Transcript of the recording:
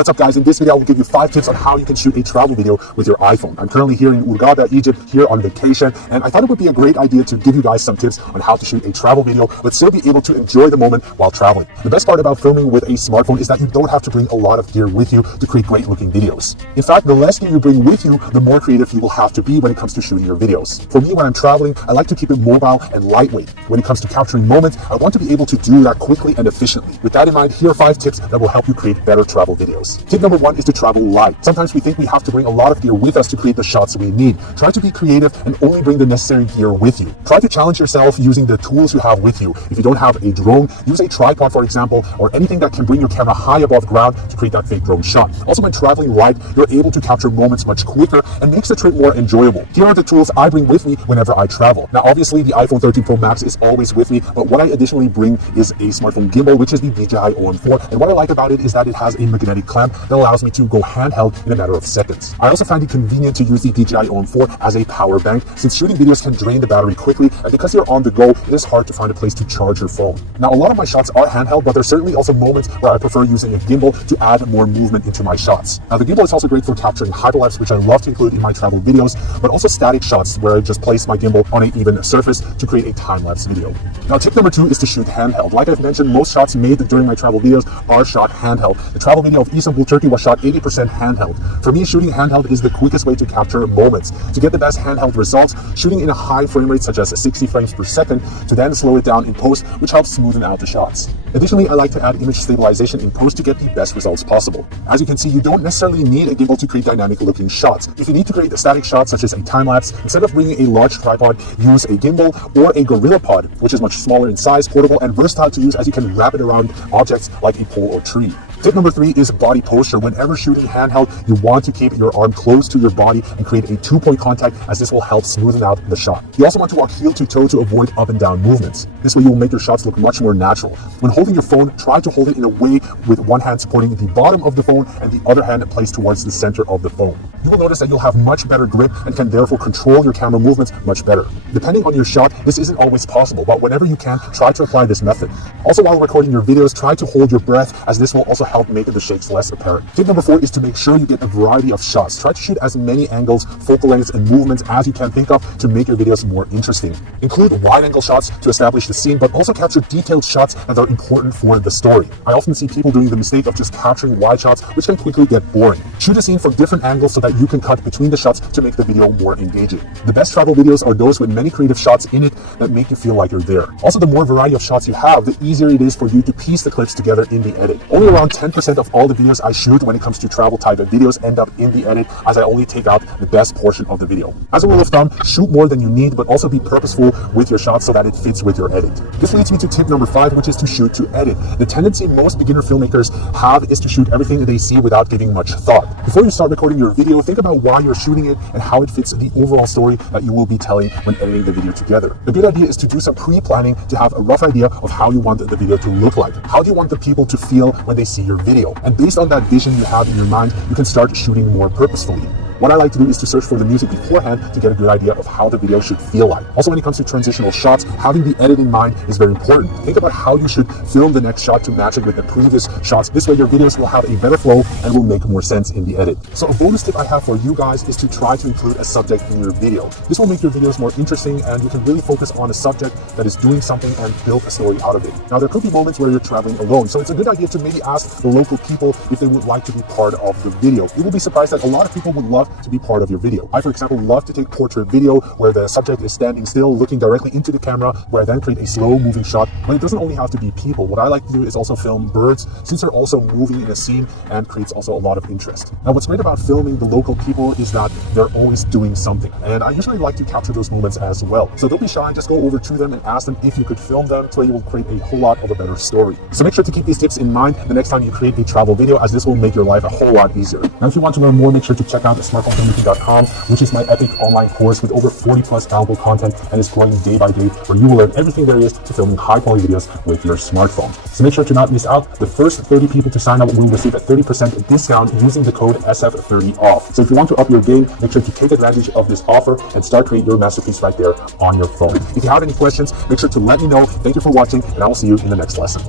What's up guys, in this video I will give you 5 tips on how you can shoot a travel video with your iPhone. I'm currently here in Hurghada, Egypt, here on vacation, and I thought it would be a great idea to give you guys some tips on how to shoot a travel video but still be able to enjoy the moment while traveling. The best part about filming with a smartphone is that you don't have to bring a lot of gear with you to create great looking videos. In fact, the less gear you bring with you, the more creative you will have to be when it comes to shooting your videos. For me, when I'm traveling, I like to keep it mobile and lightweight. When it comes to capturing moments, I want to be able to do that quickly and efficiently. With that in mind, here are 5 tips that will help you create better travel videos. Tip number 1 is to travel light. Sometimes we think we have to bring a lot of gear with us to create the shots we need. Try to be creative and only bring the necessary gear with you. Try to challenge yourself using the tools you have with you. If you don't have a drone, use a tripod, for example, or anything that can bring your camera high above ground to create that fake drone shot. Also, when traveling light, you're able to capture moments much quicker and makes the trip more enjoyable. Here are the tools I bring with me whenever I travel. Now, obviously, the iPhone 13 Pro Max is always with me, but what I additionally bring is a smartphone gimbal, which is the DJI OM4. And what I like about it is that it has a magnetic clamp that allows me to go handheld in a matter of seconds. I also find it convenient to use the DJI OM4 as a power bank, since shooting videos can drain the battery quickly, and because you're on the go, it is hard to find a place to charge your phone. Now, a lot of my shots are handheld, but there's certainly also moments where I prefer using a gimbal to add more movement into my shots. Now, the gimbal is also great for capturing hyperlapse, which I love to include in my travel videos, but also static shots where I just place my gimbal on an even surface to create a time-lapse video. Now, tip number 2 is to shoot handheld. Like I've mentioned, most shots made during my travel videos are shot handheld. The travel video of Istanbul, Turkey was shot 80% handheld. For me, shooting handheld is the quickest way to capture moments. To get the best handheld results, shooting in a high frame rate such as 60 frames per second to then slow it down in post, which helps smoothen out the shots. Additionally, I like to add image stabilization in post to get the best results possible. As you can see, you don't necessarily need a gimbal to create dynamic looking shots. If you need to create a static shot such as a time-lapse, instead of bringing a large tripod, use a gimbal or a GorillaPod, which is much smaller in size, portable, and versatile to use as you can wrap it around objects like a pole or tree. Tip number 3 is body posture. Whenever shooting handheld, you want to keep your arm close to your body and create a 2-point contact, as this will help smoothen out the shot. You also want to walk heel to toe to avoid up and down movements. This way you will make your shots look much more natural. When holding your phone, try to hold it in a way with one hand supporting the bottom of the phone and the other hand placed towards the center of the phone. You will notice that you'll have much better grip and can therefore control your camera movements much better. Depending on your shot, this isn't always possible, but whenever you can, try to apply this method. Also, while recording your videos, try to hold your breath, as this will also help make the shakes less apparent. Tip number 4 is to make sure you get a variety of shots. Try to shoot as many angles, focal lengths, and movements as you can think of to make your videos more interesting. Include wide-angle shots to establish the scene, but also capture detailed shots that are important for the story. I often see people doing the mistake of just capturing wide shots, which can quickly get boring. Shoot a scene from different angles so that you can cut between the shots to make the video more engaging. The best travel videos are those with many creative shots in it that make you feel like you're there. Also, the more variety of shots you have, the easier it is for you to piece the clips together in the edit. Only around 10% of all the videos I shoot when it comes to travel type of videos end up in the edit, as I only take out the best portion of the video. As a rule of thumb, shoot more than you need, but also be purposeful with your shots so that it fits with your edit. This leads me to tip number 5, which is to shoot to edit. The tendency most beginner filmmakers have is to shoot everything they see without giving much thought. Before you start recording your video, think about why you're shooting it and how it fits the overall story that you will be telling when editing the video together. A good idea is to do some pre-planning to have a rough idea of how you want the video to look like. How do you want the people to feel when they see your video? And based on that vision you have in your mind, you can start shooting more purposefully. What I like to do is to search for the music beforehand to get a good idea of how the video should feel like. Also, when it comes to transitional shots, having the edit in mind is very important. Think about how you should film the next shot to match it with the previous shots. This way your videos will have a better flow and will make more sense in the edit. So a bonus tip I have for you guys is to try to include a subject in your video. This will make your videos more interesting, and you can really focus on a subject that is doing something and build a story out of it. Now, there could be moments where you're traveling alone, so it's a good idea to maybe ask the local people if they would like to be part of the video. You will be surprised that a lot of people would love to be part of your video. I, for example, love to take portrait video where the subject is standing still, looking directly into the camera, where I then create a slow moving shot. But it doesn't only have to be people. What I like to do is also film birds, since they're also moving in a scene and creates also a lot of interest. Now, what's great about filming the local people is that they're always doing something, and I usually like to capture those moments as well. So don't be shy, just go over to them and ask them if you could film them, so you will create a whole lot of a better story. So make sure to keep these tips in mind the next time you create a travel video, as this will make your life a whole lot easier. Now, if you want to learn more, make sure to check out smartphonefilmmaking.com, which is my epic online course with over 40 plus valuable content, and is growing day by day, where you will learn everything there is to filming high quality videos with your smartphone. So make sure to not miss out. The first 30 people to sign up will receive a 30% discount using the code SF30OFF. So if you want to up your game, make sure to take advantage of this offer and start creating your masterpiece right there on your phone. If you have any questions, make sure to let me know. Thank you for watching, and I will see you in the next lesson.